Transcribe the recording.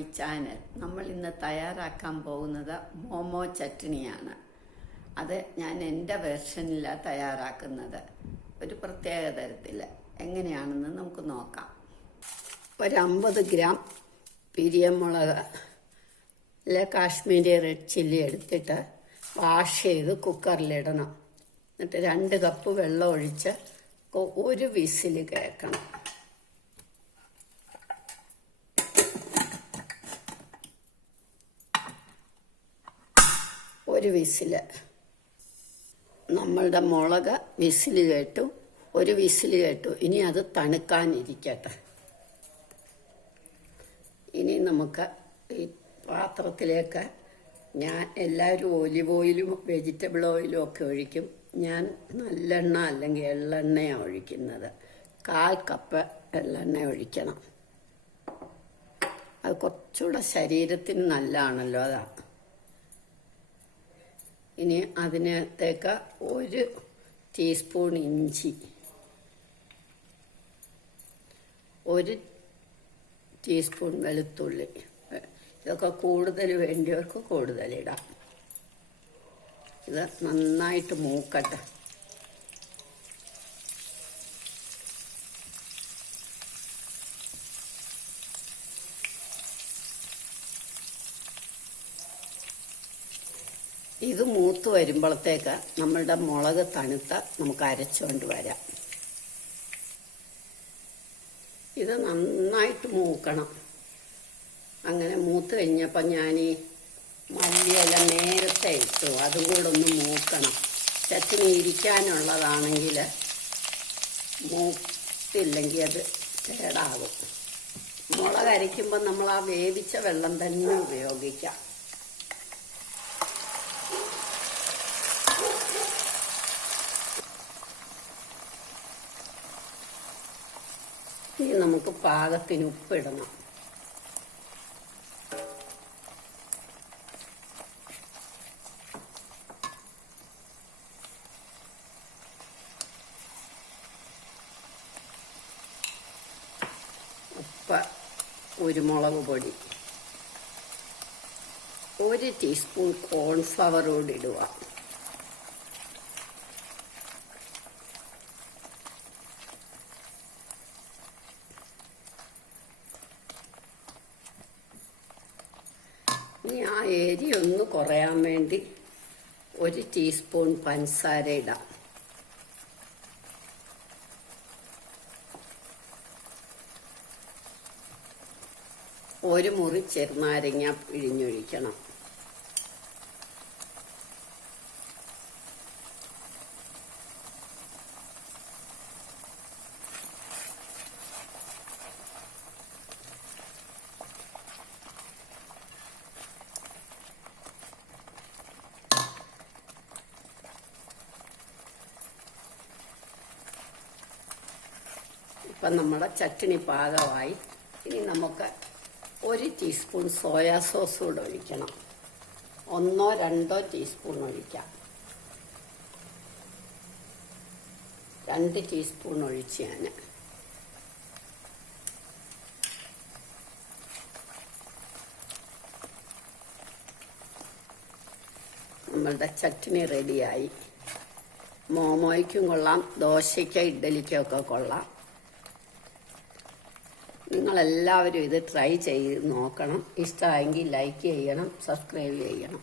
My channel. നമ്മൾ ഇന്ന് തയ്യാറാക്കാൻ പോകുന്നത് മോമോ ചട്നിയാണ്. അത് ഞാൻ എൻ്റെ വെർഷനിലാണ് തയ്യാറാക്കുന്നത്, ഒരു പ്രത്യേക തരത്തിൽ. എങ്ങനെയാണെന്ന് നമുക്ക് നോക്കാം. ഒരു 50 ഗ്രാം പിരിയമുളക് അല്ലെ കാശ്മീരി റെഡ് ചില്ലി എടുത്തിട്ട് വാഷ് ചെയ്ത് കുക്കറിലിടണം. എന്നിട്ട് 2 കപ്പ് വെള്ളം ഒഴിച്ച് ഒരു വിസിൽ കേൾക്കണം. ഒരു വിസിൽ. നമ്മളുടെ മുളക് വിസിൽ കേട്ടു, ഒരു വിസിൽ കേട്ടു. ഇനി അത് തണുക്കാനിരിക്കട്ടെ. ഇനി നമുക്ക് ഈ പാത്രത്തിലേക്ക് എല്ലാവരും ഒലിവ് ഓയിലും വെജിറ്റബിൾ ഓയിലും ഒക്കെ ഒഴിക്കും. ഞാൻ നല്ലെണ്ണ അല്ലെങ്കിൽ എള്ളെണ്ണയാണ് ഒഴിക്കുന്നത്. 1/4 കപ്പ് എള്ളെണ്ണ ഒഴിക്കണം. അത് കുറച്ചുകൂടെ ശരീരത്തിന് നല്ലതാണല്ലോ, അതാണ്. ഇനി അതിനകത്തേക്ക് 1 ടീസ്പൂൺ ഇഞ്ചി, 1 ടീസ്പൂൺ വെളുത്തുള്ളി. ഇതൊക്കെ കൂടുതൽ വേണ്ടിയവർക്ക് കൂടുതലിടാം. ഇത് നന്നായിട്ട് മൂക്കട്ടെ. ഇത് മൂത്ത് വരുമ്പോഴത്തേക്ക് നമ്മളുടെ മുളക് തണുത്ത നമുക്ക് അരച്ചുകൊണ്ട് വരാം. ഇത് നന്നായിട്ട് മൂക്കണം. അങ്ങനെ മൂത്ത് കഴിഞ്ഞപ്പോൾ ഞാൻ ഈ മല്ലിയില നേരത്തെ ഇട്ടു, അതും കൂടെ ഒന്ന് മൂക്കണം. ചട്നി ഇരിക്കാനുള്ളതാണെങ്കിൽ മൂത്തില്ലെങ്കിൽ അത് കേടാകും. മുളക് അരയ്ക്കുമ്പോൾ നമ്മൾ ആ വേവിച്ച വെള്ളം തന്നെ ഉപയോഗിക്കാം. ഇനി നമുക്ക് പാകത്തിന് ഉപ്പിടണം. ഉപ്പ്, കുരുമുളക് പൊടി, 1 ടീസ്പൂൺ കോൺഫ്ലവർ കൂടി ഇടുക. ഇനി ആ എരി ഒന്ന് കുറയാൻ വേണ്ടി 1 ടീസ്പൂൺ പഞ്ചസാര ഇടാം. ഒരു മുറി ചെറുനാരങ്ങ പിഴിഞ്ഞൊഴിക്കണം. ഇപ്പം നമ്മുടെ ചട്നി പാകമായി. ഇനി നമുക്ക് 1 ടീസ്പൂൺ സോയാ സോസ് കൂടെ ഒഴിക്കണം. 1-2 ടീസ്പൂൺ ഒഴിക്കാം. 2 ടീസ്പൂൺ ഒഴിച്ച് ഞാൻ നമ്മളുടെ ചട്നി റെഡിയായി. മോമോയ്ക്കും കൊള്ളാം, ദോശയ്ക്ക് ഇഡ്ഡലിക്കൊക്കെ കൊള്ളാം. നിങ്ങളെല്ലാവരും ഇത് ട്രൈ ചെയ്ത് നോക്കണം. ഇഷ്ടമായെങ്കിൽ ലൈക്ക് ചെയ്യണം, സബ്സ്ക്രൈബ് ചെയ്യണം.